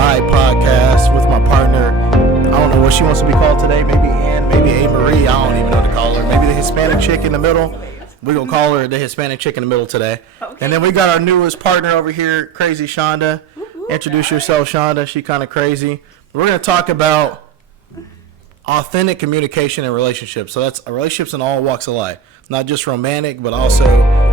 Vibe podcast with my partner. I don't know what she wants to be called today. Maybe Ann, maybe A. Marie. I don't even know what to call her. Maybe the Hispanic chick in the middle. We're going to call her the Hispanic chick in the middle today. Okay. And then we got our newest partner over here, Crazy Shonda. Introduce yourself, Shonda. She kind of crazy. We're going to talk about authentic communication in relationships. So that's relationships in all walks of life. Not just romantic, but also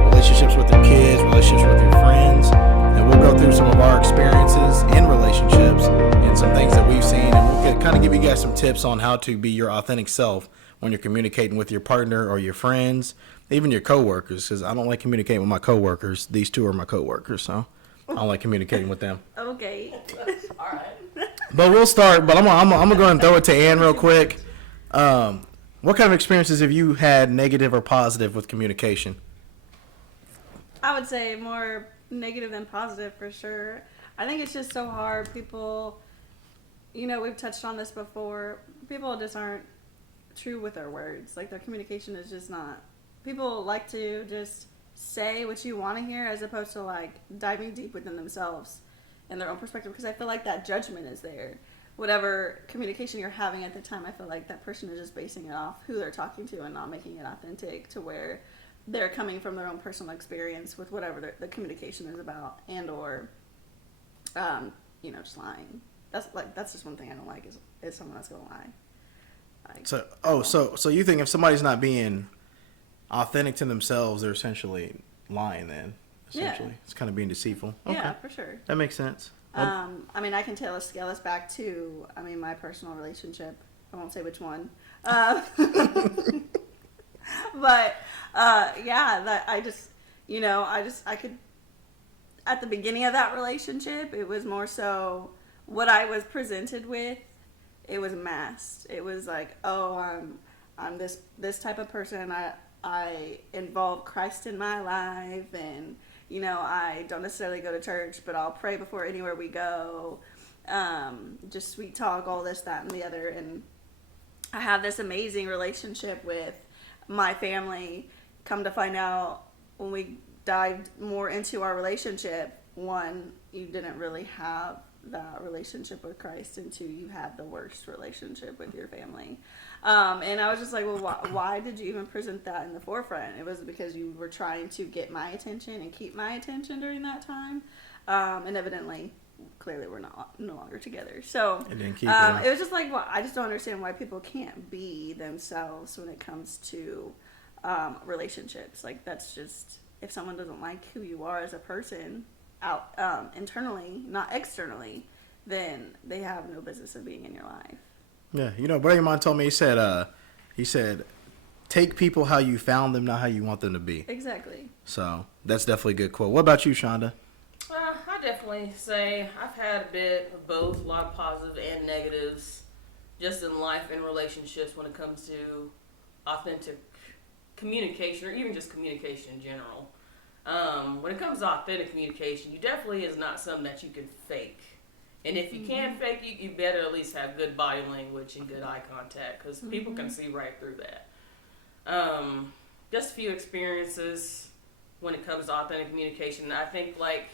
relationships with your kids, relationships with your friends. And we'll go through some of our experiences in relationships and some things that we've seen. And we'll kind of give you guys some tips on how to be your authentic self when you're communicating with your partner or your friends, even your coworkers, because I don't like communicating with my coworkers. These two are my coworkers, so I don't like communicating with them. Okay. All right. But we'll start. But I'm gonna go and throw it to Ann real quick. What kind of experiences have you had, negative or positive, with communication? I would say more negative than positive for sure. I think it's just so hard. People, we've touched on this before. People just aren't true with their words. Like, their communication is just not. People like to just say what you want to hear as opposed to, like, diving deep within themselves and their own perspective, because I feel like that judgment is there. Whatever communication you're having at the time, I feel like that person is just basing it off who they're talking to and not making it authentic to where they're coming from their own personal experience with whatever the communication is about, and or, just lying. That's just one thing I don't like is someone that's gonna lie. So you think if somebody's not being authentic to themselves, they're essentially lying then? Essentially, it's kind of being deceitful. Okay. Yeah, for sure. That makes sense. I can scale this back to, my personal relationship. I won't say which one. But, I could, at the beginning of that relationship, it was more so what I was presented with, it was masked. It was like, oh, I'm this type of person. I involve Christ in my life, and I don't necessarily go to church, but I'll pray before anywhere we go. Just sweet talk, all this, that, and the other. And I have this amazing relationship with my family. Come to find out, when we dived more into our relationship, one, you didn't really have that relationship with Christ, and two, you had the worst relationship with your family. And I was just like, well, why did you even present that in the forefront? It was because you were trying to get my attention and keep my attention during that time. And evidently, clearly, we're no longer together. So it was just like, well, I just don't understand why people can't be themselves when it comes to relationships. Like, that's just, if someone doesn't like who you are as a person out internally, not externally, then they have no business of being in your life. Yeah, buddy of mine told me, he said, take people how you found them, not how you want them to be. Exactly. So that's definitely a good quote. What about you, Shonda? I definitely say I've had a bit of both, a lot of positive and negatives, just in life and relationships when it comes to authentic communication, or even just communication in general. When it comes to authentic communication, you definitely is not something that you can fake. And if you can't fake it, you better at least have good body language and good eye contact, because people can see right through that. Just a few experiences when it comes to authentic communication. I think, like,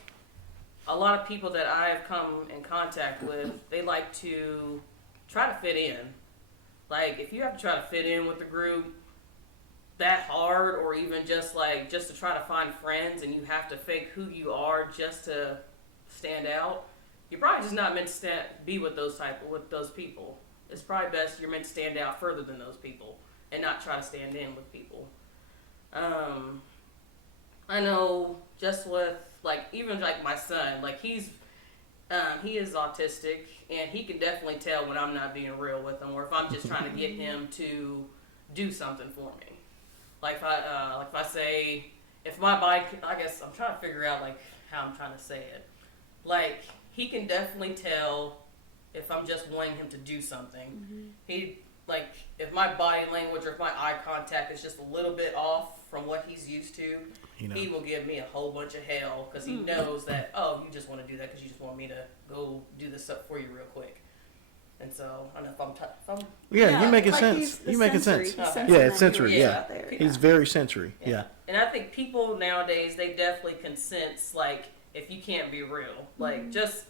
a lot of people that I've come in contact with, they like to try to fit in. Like, if you have to try to fit in with the group that hard, or even just to try to find friends, and you have to fake who you are just to stand out, you're probably just not meant to be with those people. It's probably best you're meant to stand out further than those people and not try to stand in with people. I know, just with, even my son, he is autistic, and he can definitely tell when I'm not being real with him, or if I'm just trying to get him to do something for me. If I say, if my body, I guess I'm trying to figure out how I'm trying to say it. He can definitely tell if I'm just wanting him to do something. He, if my body language or if my eye contact is just a little bit off from what he's used to, he will give me a whole bunch of hell, because he knows that, you just want to do that because you just want me to go do this stuff for you real quick. And so, I don't know if I'm you making sense. You making sense. It's sensory. Yeah. He's very sensory. Yeah. And I think people nowadays, they definitely can sense, if you can't be real. Just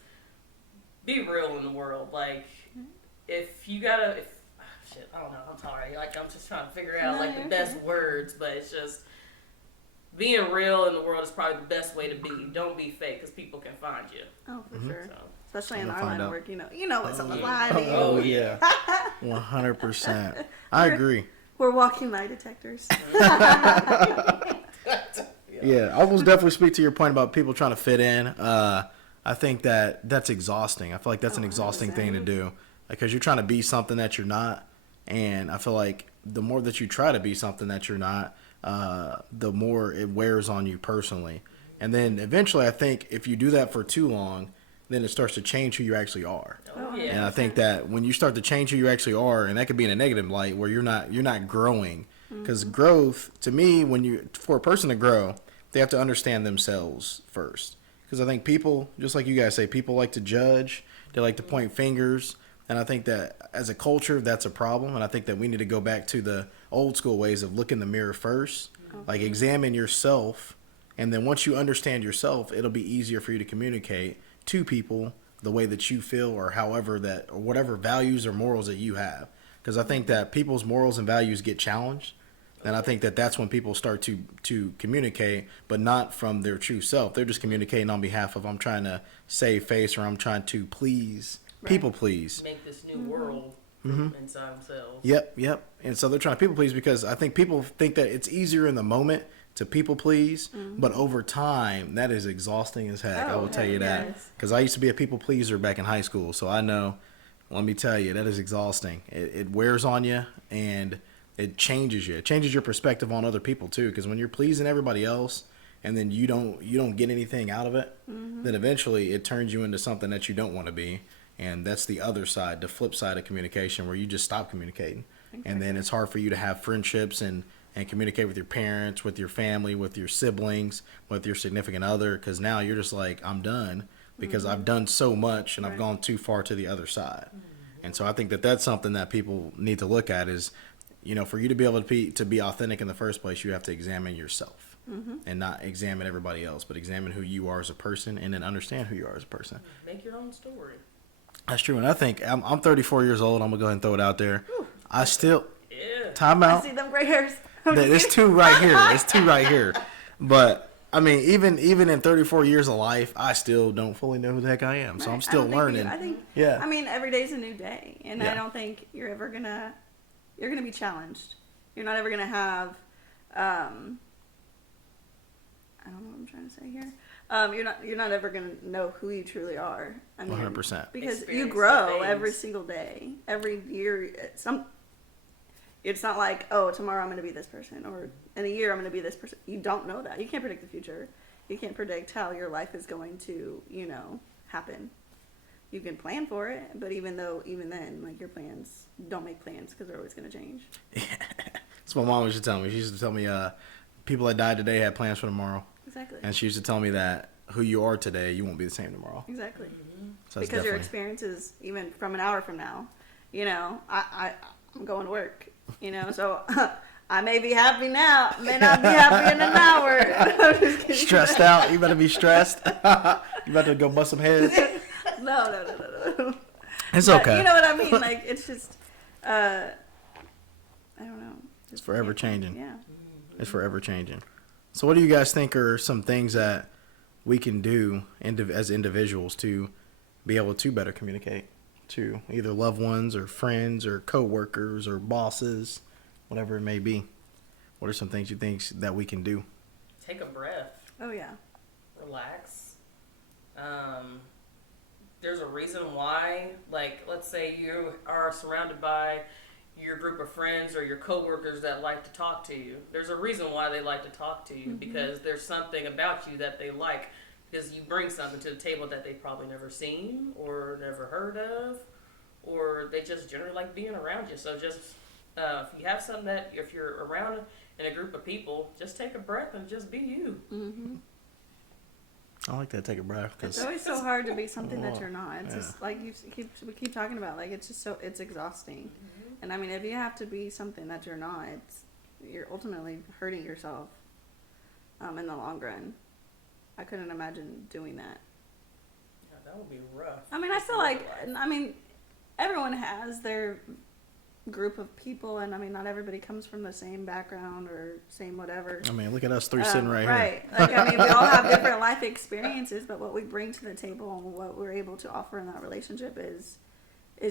be real in the world. Like, if shit, I don't know. I'm sorry. Like, I'm just trying to figure out like the best words, but it's just being real in the world is probably the best way to be. Don't be fake, because people can find you. Oh, for sure. So. Especially in You'll our find line of out. work, you know what's on the yeah. line. Oh, yeah. 100%. I agree. We're walking lie detectors. Yeah, I will definitely speak to your point about people trying to fit in. I think that's exhausting. I feel like that's an exhausting thing to do, because you're trying to be something that you're not, and I feel like the more that you try to be something that you're not, the more it wears on you personally. And then eventually, I think if you do that for too long, then it starts to change who you actually are. Oh, yeah. And I think that when you start to change who you actually are, and that could be in a negative light where you're not growing, because growth to me, for a person to grow, they have to understand themselves first. Because I think people, just like you guys say, people like to judge, they like to point fingers, and I think that as a culture, that's a problem. And I think that we need to go back to the old school ways of look in the mirror first, like examine yourself, and then once you understand yourself, it'll be easier for you to communicate to people the way that you feel, or or whatever values or morals that you have. Because I think that people's morals and values get challenged. And I think that that's when people start to communicate, but not from their true self. They're just communicating on behalf of, I'm trying to save face, or I'm trying to please, people please. Make this new world inside themselves. Yep. And so they're trying to people please, because I think people think that it's easier in the moment to people please, but over time, that is exhausting as heck. I will tell you that. Because I used to be a people pleaser back in high school, so I know, let me tell you, that is exhausting. It wears on you, and it changes you. It changes your perspective on other people too, because when you're pleasing everybody else and then you don't get anything out of it, then eventually it turns you into something that you don't want to be. And that's the other side, the flip side of communication, where you just stop communicating. And then it's hard for you to have friendships and communicate with your parents, with your family, with your siblings, with your significant other, because now you're just like, I'm done, because I've done so much and I've gone too far to the other side. And so I think that that's something that people need to look at is, for you to be able to be authentic in the first place, you have to examine yourself and not examine everybody else, but examine who you are as a person, and then understand who you are as a person. Make your own story. That's true. And I think I'm 34 years old. I'm going to go ahead and throw it out there. Ooh. I still, time I out. see them gray hairs. There's two right here. There's two right here. But I mean, even in 34 years of life, I still don't fully know who the heck I am. So I'm still learning. I mean, every day's a new day, and I don't think you're ever gonna be challenged. You're not ever gonna have I don't know what I'm trying to say here. You're not ever gonna know who you truly are. I mean, 100%. because you grow every single day, every year. It's not like, oh, tomorrow I'm gonna be this person, or in a year I'm gonna be this person. You don't know that. You can't predict the future. You can't predict how your life is going to, happen. You can plan for it, but even then, like, your plans, don't make plans, because they're always gonna change. That's what my mom used to tell me. She used to tell me, people that died today had plans for tomorrow. Exactly. And she used to tell me that who you are today, you won't be the same tomorrow. Exactly. So because your experiences, even from an hour from now, I'm going to work, so I may be happy now, may not be happy in an hour. I'm just kidding. Stressed out? You better be stressed. You about to go bust some heads? No. It's But okay. you know what I mean? Like, it's just, I don't know. It's forever changing. Yeah. It's forever changing. So what do you guys think are some things that we can do as individuals to be able to better communicate to either loved ones or friends or co-workers or bosses, whatever it may be? What are some things you think that we can do? Take a breath. Oh, yeah. Relax. There's a reason why, like, let's say you are surrounded by your group of friends or your coworkers that like to talk to you. There's a reason why they like to talk to you, because there's something about you that they like, because you bring something to the table that they've probably never seen or never heard of, or they just generally like being around you. So just, if you have something that, if you're around in a group of people, just take a breath and just be you. Mm-hmm. I like that. Take a breath. It's always so hard to be something that you're not. It's just like we keep talking about. Like, it's just it's exhausting. And I mean, if you have to be something that you're not, you're ultimately hurting yourself. In the long run, I couldn't imagine doing that. that would be rough. I mean, I feel like, everyone has their group of people, and I mean, not everybody comes from the same background or same whatever. I mean, look at us three sitting right here. Right. Like, I mean, we all have different life experiences, but what we bring to the table and what we're able to offer in that relationship is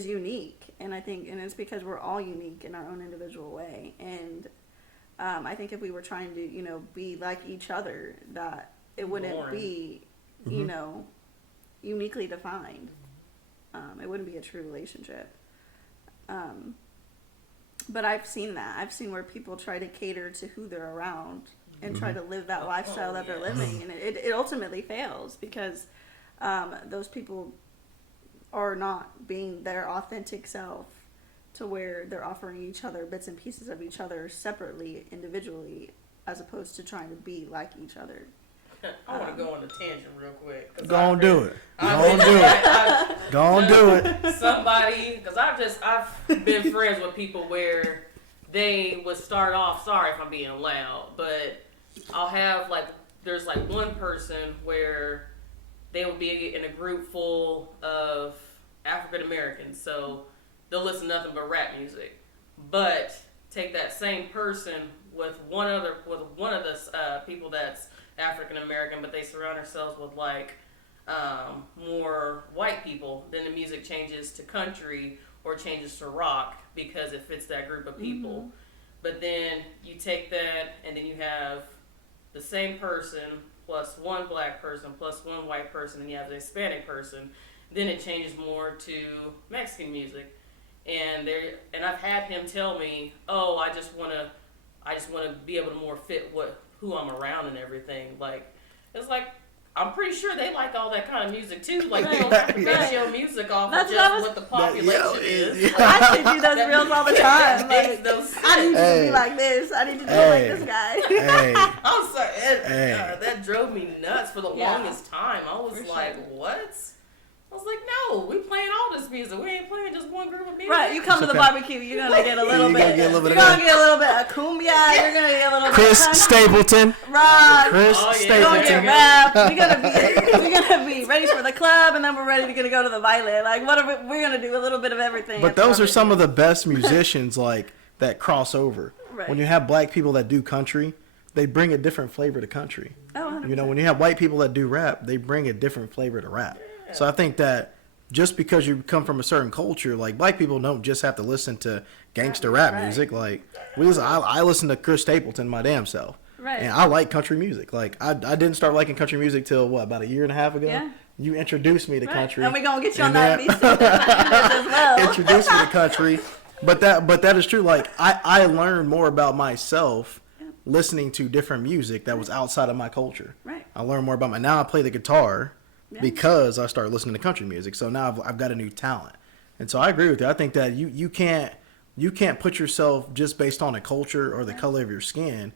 unique. And I think, and it's because we're all unique in our own individual way. And I think if we were trying to, be like each other, that it wouldn't be, uniquely defined. It wouldn't be a true relationship. But I've seen that. I've seen where people try to cater to who they're around and try to live that lifestyle that they're living. And it ultimately fails because those people are not being their authentic self to where they're offering each other bits and pieces of each other separately, individually, as opposed to trying to be like each other. I want to go on a tangent real quick. Go on, do it. Go on, do it. Go on, do it. Somebody, because I've been friends with people where they would start off, sorry if I'm being loud, but I'll have there's one person where they will be in a group full of African Americans, so they'll listen to nothing but rap music. But take that same person with one of the people that's African American, but they surround themselves with more white people, then the music changes to country or changes to rock because it fits that group of people. Mm-hmm. But then you take that and then you have the same person plus one black person plus one white person, and you have the Hispanic person. Then it changes more to Mexican music. And I've had him tell me, "Oh, I just want to be able to more fit who I'm around and everything." It's I'm pretty sure they like all that kind of music too. They don't have to base your music off of just what the population is. I actually do those reels all the time. I need you to be like this. I need to be like this guy. I'm sorry. That drove me nuts for the longest time. I was what? I was like, no, we playing all this music. We ain't playing just one group of music. Right, you come to the barbecue, you're gonna get a little bit. You're gonna get a little bit of cumbia. You're gonna get a little bit. Chris Stapleton. Right. Chris Stapleton. You're gonna get rap. We're gonna be ready for the club, and then we're ready to go to the baile. We're gonna do a little bit of everything. But those are some of the best musicians that cross over. Right. When you have black people that do country, they bring a different flavor to country. Oh, 100%. When you have white people that do rap, they bring a different flavor to rap. So I think that just because you come from a certain culture, black people don't just have to listen to gangster rap music. I listen to Chris Stapleton my damn self. Right. And I like country music. I didn't start liking country music till about a year and a half ago. Yeah. You introduced me to country. And we're gonna get you on that beast as well. Introduced me to country. But that is true. I learned more about myself listening to different music that was outside of my culture. Right. I learned more about now I play the guitar. Yeah. Because I started listening to country music, so now I've got a new talent, and so I agree with you. I think that you can't put yourself just based on a culture or the color of your skin.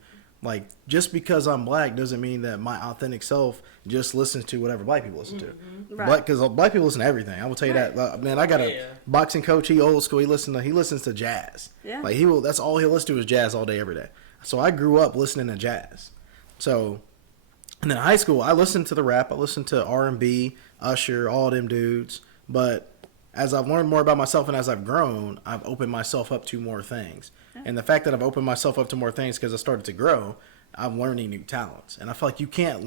Just because I'm black doesn't mean that my authentic self just listens to whatever black people listen to. Mm-hmm. Right. Because black people listen to everything. I will tell you that. Man, I got a boxing coach. He old school. He listens to jazz. Yeah. That's all he'll listen to is jazz all day every day. So I grew up listening to jazz. So. And then in high school, I listened to the rap. I listened to R&B, Usher, all them dudes. But as I've learned more about myself and as I've grown, I've opened myself up to more things. Yeah. And the fact that I've opened myself up to more things because I started to grow, I'm learning new talents. And I feel like you can't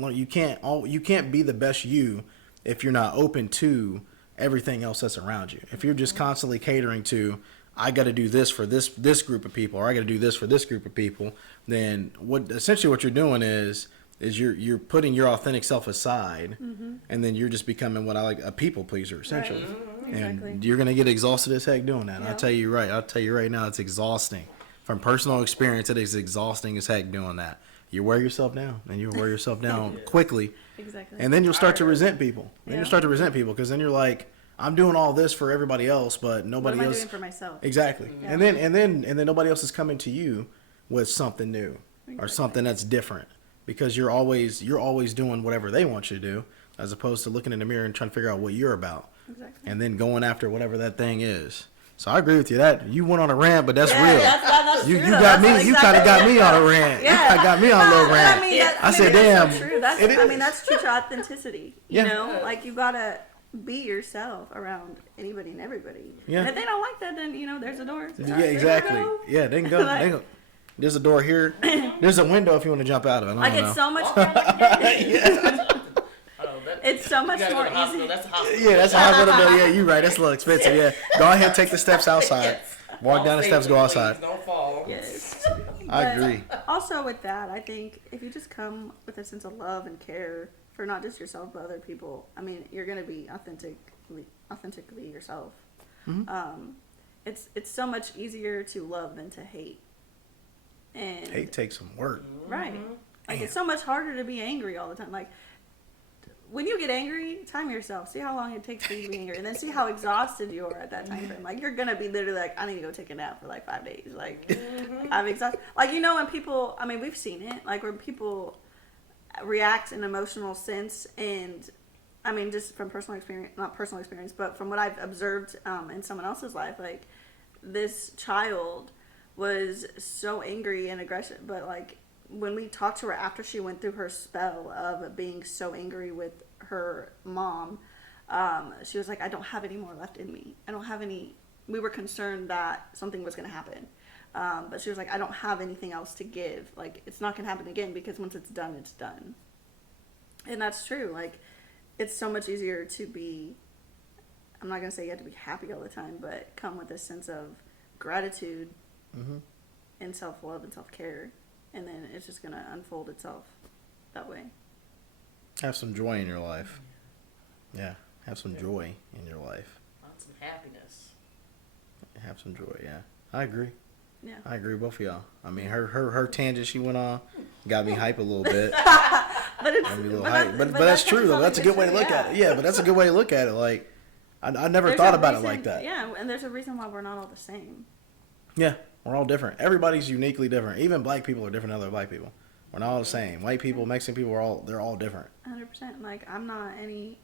be the best you if you're not open to everything else that's around you. If you're just constantly catering to, I got to do this for this group of people, or I got to do this for this group of people, then what you're doing is you're putting your authentic self aside, and then you're just becoming what I like, a people pleaser, essentially. Right. Mm-hmm. Exactly. And you're gonna get exhausted as heck doing that. Yeah. I'll tell you right now, it's exhausting. From personal experience, it is exhausting as heck doing that. You wear yourself down, and you wear yourself down quickly. Exactly. And then you'll start to resent people. Because then you're like, I'm doing all this for everybody else, but nobody else. What am I doing for myself? Exactly. Yeah. And then nobody else is coming to you with something new or something that's different. Because you're always doing whatever they want you to do, as opposed to looking in the mirror and trying to figure out what you're about. Exactly. And then going after whatever that thing is. So I agree with you. That you went on a rant, but that's real. That's you got me. You kind of got me on a rant. Yeah. You got me on a little rant. I said, damn. That's so true. That's true to authenticity. You know, you gotta. be yourself around anybody and everybody. Yeah. And if they don't like that, then there's a door. Yeah, exactly. Yeah, they can go. Like, They can go. There's a door here. There's a window if you want to jump out of it. I don't know. it's so much. It's so much more easy. That's a hospital. Yeah, that's a hospital bill. Yeah, you're right. That's a little expensive. Yeah, go ahead, take the steps outside. Walk down the steps, go outside. Don't fall. Yes. I But agree. Also, with that, I think if you just come with a sense of love and care for not just yourself but other people, I mean, you're gonna be authentically yourself. Mm-hmm. It's so much easier to love than to hate. And Hate takes some work. right, like Damn. it's so much harder to be angry all the time. Like when you get angry, time yourself. See how long it takes for you to be angry, and then see how exhausted you are at that time frame. Like you're gonna be literally like, I need to go take a nap for like 5 days. Like I'm exhausted. Like when people, I mean, we've seen it. Like when people react in emotional sense, and I mean, just from personal experience, not personal experience, but from what I've observed in someone else's life, like this child was so angry and aggressive, but like when we talked to her after she went through her spell of being so angry with her mom, she was like, I don't have any more left in me. I don't have any. We were concerned that something was going to happen. But she was like, I don't have anything else to give. Like, it's not going to happen again because once it's done, it's done. And that's true. Like, it's so much easier to be, I'm not going to say you have to be happy all the time, but come with a sense of gratitude and self-love and self-care. And then it's just going to unfold itself that way. Have some joy in your life. Yeah, have some joy in your life. Want some happiness. Have some joy, yeah. I agree. Yeah. I agree with both of y'all. I mean, her tangent she went on got me hype a little bit. But it's, Got me a little but hype. that- But but that's that's true, though. That's a good way to look at it. Yeah, but that's a good way to look at it. Like, I never There's thought a about it reason- like that. Yeah, and there's a reason why we're not all the same. Yeah, we're all different. Everybody's uniquely different. Even black people are different than other black people. We're not all the same. White people, Mexican people, they're all different. 100%. Like, I'm not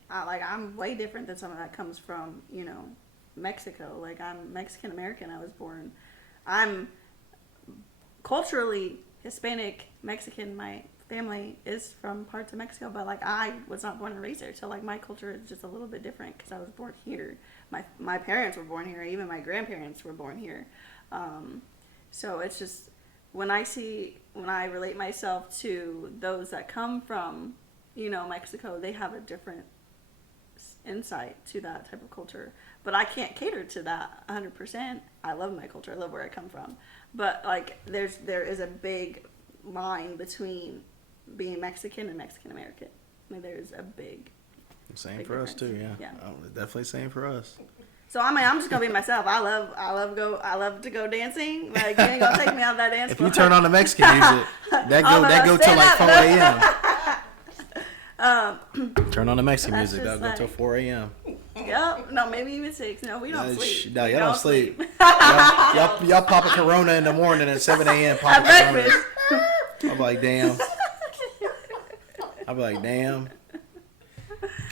I'm way different than someone that comes from, Mexico. Like, I'm Mexican American. I'm culturally Hispanic Mexican. My family is from parts of Mexico, but like I was not born and raised there, so like my culture is just a little bit different because I was born here. My parents were born here, even my grandparents were born here. So it's just when I relate myself to those that come from Mexico, they have a different insight to that type of culture, but I can't cater to that 100%. I love my culture. I love where I come from, but like there is a big line between being Mexican and Mexican American. Like, there's a big Same for us too. Yeah. Yeah. Oh, definitely same for us. So I mean, I'm just gonna be myself. I love to go dancing. Like, you ain't gonna take me out that dance If floor. you turn on the Mexican music, that go till like 4 a.m. Turn on the Mexican That's music, that'll just go till like- 4 a.m. Yep. No, maybe even 6. No, we don't sleep. No, We y'all don't sleep. sleep. y'all pop a Corona in the morning at 7 a.m. Pop At a Corona. breakfast. I'm like, damn. I'm like, damn.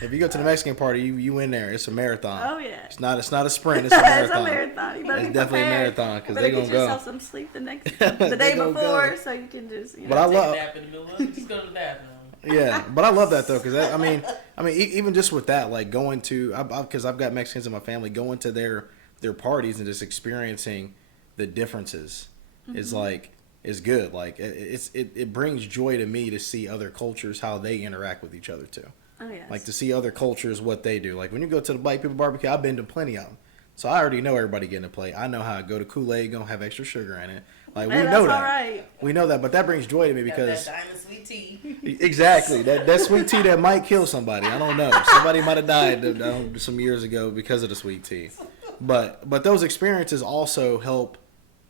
If you go to the Mexican party, you in there. It's a marathon. Oh yeah. It's not a sprint. It's a marathon. It's a marathon. You better It's be definitely a prepared. marathon, 'cause You they better gonna get go. yourself some sleep the They day gonna before, go. so you can just But I Take love. a nap in the middle of it. Just go to the bathroom. Yeah, but I love that though, because I mean, even just with that, like going to, because I've got Mexicans in my family, going to their parties and just experiencing the differences is good. Like it brings joy to me to see other cultures, how they interact with each other too. Oh yes. Like to see other cultures, what they do. Like when you go to the black people barbecue, I've been to plenty of them, so I already know everybody getting a plate. I know how to go to Kool-Aid, gonna have extra sugar in it. Like we Hey, know that's that. all right. We know that, but that brings joy to me because. That diamond sweet tea. Exactly. That sweet tea that might kill somebody. I don't know. Somebody might have died some years ago because of the sweet tea. But those experiences also help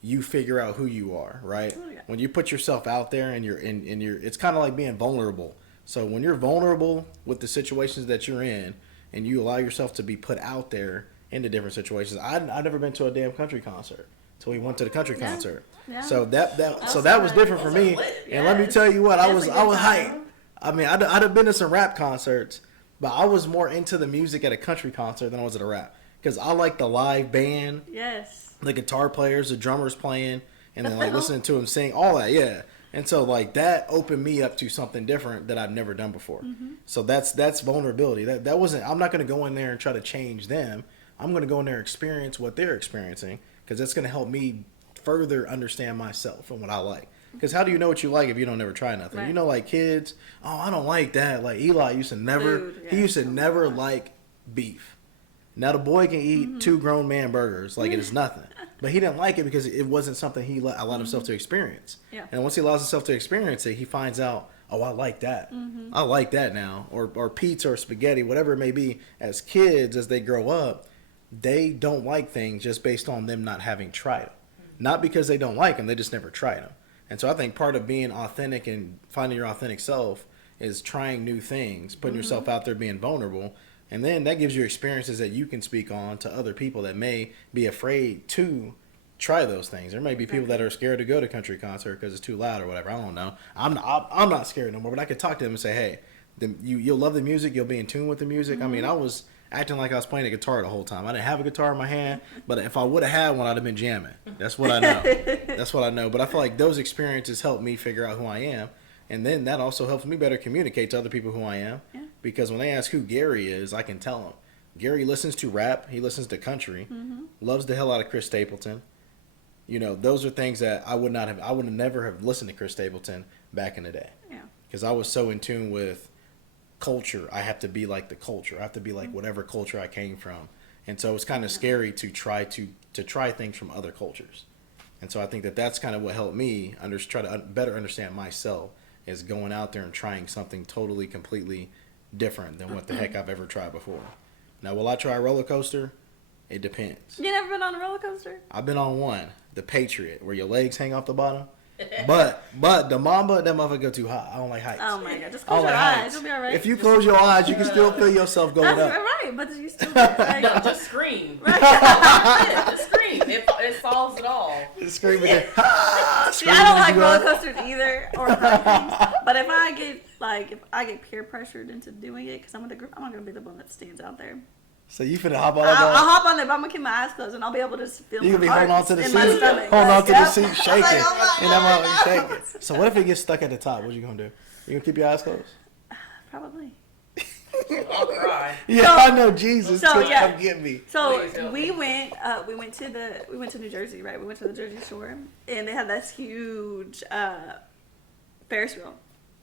you figure out who you are, right? Oh, yeah. When you put yourself out there and you're it's kind of like being vulnerable. So when you're vulnerable with the situations that you're in and you allow yourself to be put out there into different situations. I've never been to a damn country concert until we went to the country concert. Yeah. So that was different for me. And let me tell you what, I was hyped. I mean, I'd have been to some rap concerts, but I was more into the music at a country concert than I was at a rap. Because I like the live band, Yes. the guitar players, the drummers playing, and then like listening to them sing, all that, yeah. And so like that opened me up to something different that I've never done before. So that's vulnerability. That wasn't, I'm not going to go in there and try to change them. I'm going to go in there and experience what they're experiencing, because that's going to help me further understand myself and what I like. Because how do you know what you like if you don't ever try nothing? Right. You know, like kids, oh, I don't like that. Like Eli used to never, Food, yeah. he used to never like beef. Now the boy can eat 2 grown man burgers like it is nothing. But he didn't like it because it wasn't something he allowed himself to experience. Yeah. And once he allows himself to experience it, he finds out, oh, I like that. I like that now. Or pizza or spaghetti, whatever it may be. As kids, as they grow up, they don't like things just based on them not having tried them. Not because they don't like them, they just never tried them. And so I think part of being authentic and finding your authentic self is trying new things, putting yourself out there, being vulnerable. And then that gives you experiences that you can speak on to other people that may be afraid to try those things. There may be people that are scared to go to country concert because it's too loud or whatever. I don't know. I'm not scared no more, but I could talk to them and say, hey, you'll love the music. You'll be in tune with the music. I mean, I was acting like I was playing a guitar the whole time. I didn't have a guitar in my hand, but if I would have had one, I'd have been jamming. That's what I know. That's what I know. But I feel like those experiences help me figure out who I am. And then that also helps me better communicate to other people who I am. Yeah. Because when they ask who Gary is, I can tell them. Gary listens to rap. He listens to country. Loves the hell out of Chris Stapleton. You know, those are things that I would never have listened to Chris Stapleton back in the day. Yeah. Because I was so in tune with culture. I have to be like the culture. I have to be like whatever culture I came from. And so it's kind of scary to try things from other cultures. And so I think that's kind of what helped me try to better understand myself, is going out there and trying something totally, completely different than what the heck I've ever tried before. Now, will I try a roller coaster? It depends. You never been on a roller coaster? I've been on one, the Patriot, where your legs hang off the bottom. But the Mamba, that motherfucker go too high. I don't like heights. Oh my god, just I don't close your like eyes. heights. You'll be alright. If you close your eyes, you can still feel yourself going That's up. right, but you still like, No, just scream. Just scream. It solves it all. Just screaming. See, Screaming I don't as like you roller go. coasters either, or things. But if I get peer pressured into doing it, because I'm not gonna be the one that stands out there. So you finna hop on I'll that? hop on there, but I'm gonna keep my eyes closed, and I'll be able to feel. You my can be heart holding on to the in seat, my stomach. holding on to the Yep. seat, I'm shaking, like, oh my and that God. motherfucker shaking. So what if it gets stuck at the top? What you gonna do? You gonna keep your eyes closed? Probably. I'll cry. Yeah, So- I know. Jesus, so, come yeah. get me. So Please help we me. went to New Jersey, right? We went to the Jersey Shore, and they had this huge Ferris wheel.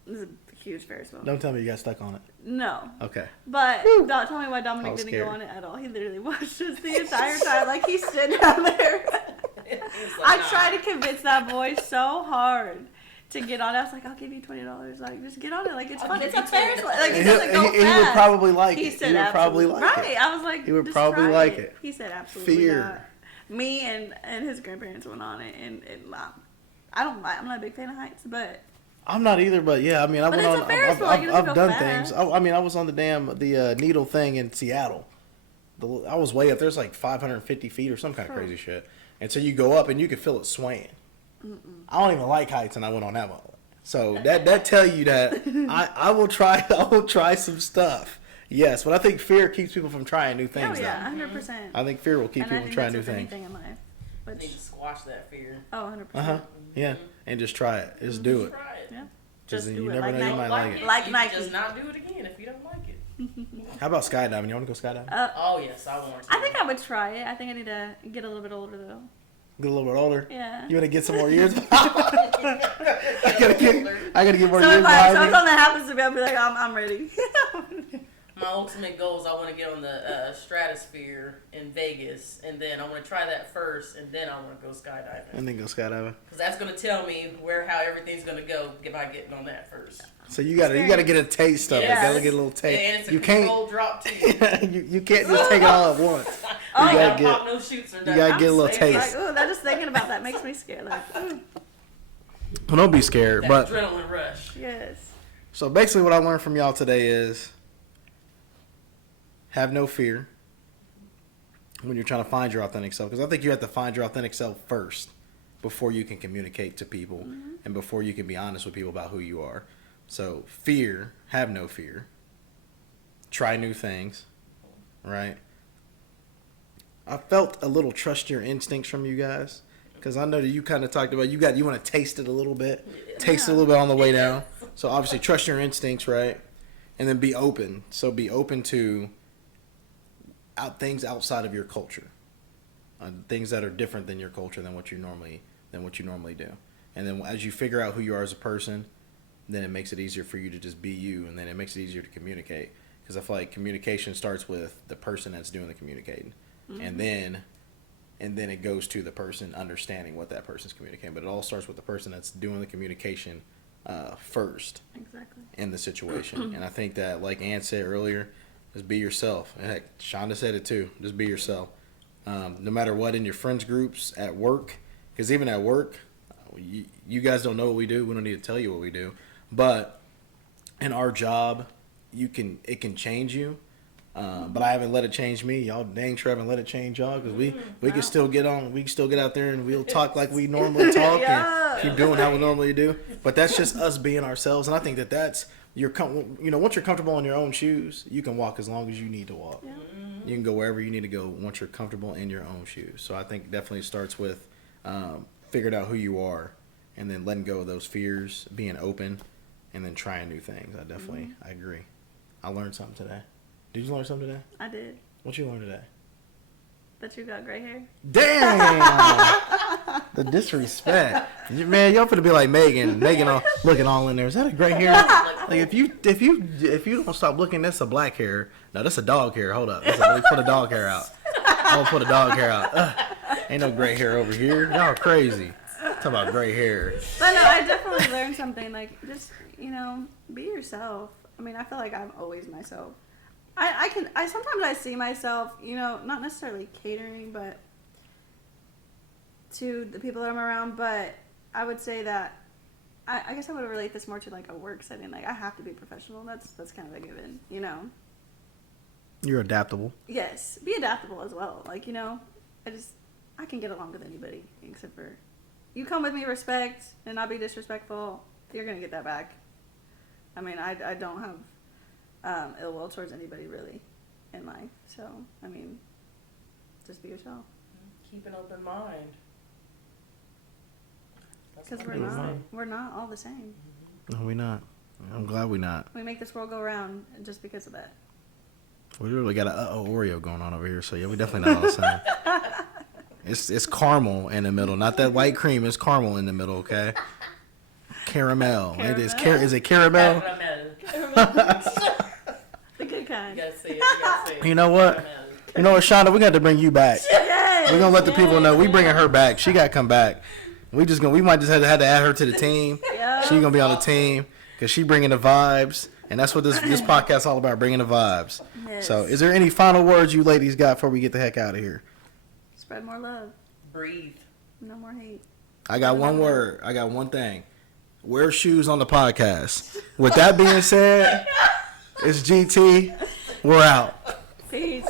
This is a huge Ferris wheel. Don't tell me you got stuck on it. No. Okay. But don't tell me why I Dominic was didn't scared. go on it at all. He literally watched us the entire time, like he's sitting down there. It's like, I nah. tried to convince that boy so hard to get on it. I was like, I'll give you $20. Like, just get on it. Like, it's I'll fun. give It's you a Ferris wheel. Like, it And doesn't go he would fast. probably like He it. said He would probably absolutely. like Right. it. I was like, He would just probably try like it. it. He said absolutely Fear. not. Me and his grandparents went on it, and I don't like. I'm not a big fan of heights, but I'm not either, but yeah, I mean, I But went it's on. a Ferris wheel, you don't I've go done fast. things. I mean, I was on the needle thing in Seattle. I was way up there. It's like 550 feet or some kind of crazy shit. And so you go up and you can feel it swaying. I don't even like heights, and I went on that one. So that tell you that I will try some stuff. Yes, but I think fear keeps people from trying new oh things. yeah, Though. 100%. I think fear will keep And I people from think trying that's new with things. anything in life. I Which, need to squash that fear. oh, 100%. Yeah, and just try it. Just do it. Try it. Yeah. Just Just you do it. never Like know, you Nike. might like it. Like you Nike. Just not do it again if you don't like it. How about skydiving? You want to go skydiving? Oh yes, I want to. I think I would try it. I think I need to get a little bit older though. Get a little bit older. Yeah. You want to get some more years? I gotta get more So years if behind something me. that happens to me, I'll be like, I'm ready. My ultimate goal is I want to get on the stratosphere in Vegas, and then I want to try that first, and then I want to go skydiving. And then go skydiving. Because that's going to tell me how everything's going to go by getting on that first. So you gotta get a taste of it. Yes. Gotta get a little taste. And it's a You can't controlled drop too. you can't just take it all at once. Oh, I You gotta gotta get pop no shoots or you nothing. gotta get a little I'm saying, taste. Like, ooh, that just thinking about that makes me scared. Like, ooh, well, don't be scared. That But adrenaline rush. yes. so basically, what I learned from y'all today is have no fear when you're trying to find your authentic self. Because I think you have to find your authentic self first before you can communicate to people and before you can be honest with people about who you are. So fear, have no fear. Try new things, right? I felt a little trust your instincts from you guys. Because I know that you kind of talked about you want to taste it a little bit, taste it a little bit on the way down. So obviously trust your instincts, right? And then be open. So be open to things outside of your culture, things that are different than your culture than what you normally do. And then as you figure out who you are as a person, then it makes it easier for you to just be you, and then it makes it easier to communicate. Because I feel like communication starts with the person that's doing the communicating, and then it goes to the person understanding what that person's communicating. But it all starts with the person that's doing the communication first. Exactly. In the situation. And I think that, like Ann said earlier, just be yourself. Heck, Shonda said it too. Just be yourself. No matter what, in your friends groups, at work, because even at work, you guys don't know what we do. We don't need to tell you what we do. But in our job, it can change you. But I haven't let it change me. Y'all dang sure haven't let it change y'all, because we can still get on. We can still get out there and we'll talk like we normally talk and keep doing how we normally do. But that's just us being ourselves. And I think that's once you're comfortable in your own shoes, you can walk as long as you need to walk. Yeah. You can go wherever you need to go once you're comfortable in your own shoes. So I think definitely it starts with figuring out who you are, and then letting go of those fears, being open, and then trying new things. I agree. I learned something today. Did you learn something today? I did. What you learned today? That you got gray hair. Damn! The disrespect. Man, y'all finna be like Megan. Megan looking all in there. Is that a gray hair? Like if you don't stop looking, that's a black hair. No, that's a dog hair. Hold up. Let me put a dog hair out. I'm gonna put a dog hair out. Ain't no gray hair over here. Y'all crazy. Talk about gray hair. But no, I definitely learned something. Like, just, be yourself. I mean, I feel like I'm always myself. I sometimes I see myself, not necessarily catering, but to the people that I'm around. But I would say that I guess I would relate this more to like a work setting. Like, I have to be professional. That's kind of a given, You're adaptable. Yes, be adaptable as well. Like, I can get along with anybody except for you come with me respect and not be disrespectful. You're gonna get that back. I mean, I don't have ill will towards anybody really in life. So, I mean, just be yourself. Keep an open mind. Because we're not all the same. No, we're not. I'm glad we're not. We make this world go round just because of that. We really got a Oreo going on over here, so yeah, we definitely not all the same. It's caramel in the middle, not that white cream. It's caramel in the middle, okay? Caramel. It is. Is it caramel? The good kind. You gotta say it. You know what? Shonda, we got to bring you back. Yes, we're gonna let the people know we bringing her back. She got to come back. We might just have to add her to the team. Yep. She gonna be on the team because she bringing the vibes, and that's what this podcast is all about, bringing the vibes. Yes. So, is there any final words you ladies got before we get the heck out of here? Spread more love. Breathe. No more hate. I got one word. I got one thing. Wear shoes on the podcast. With that being said, it's GT. We're out. Peace.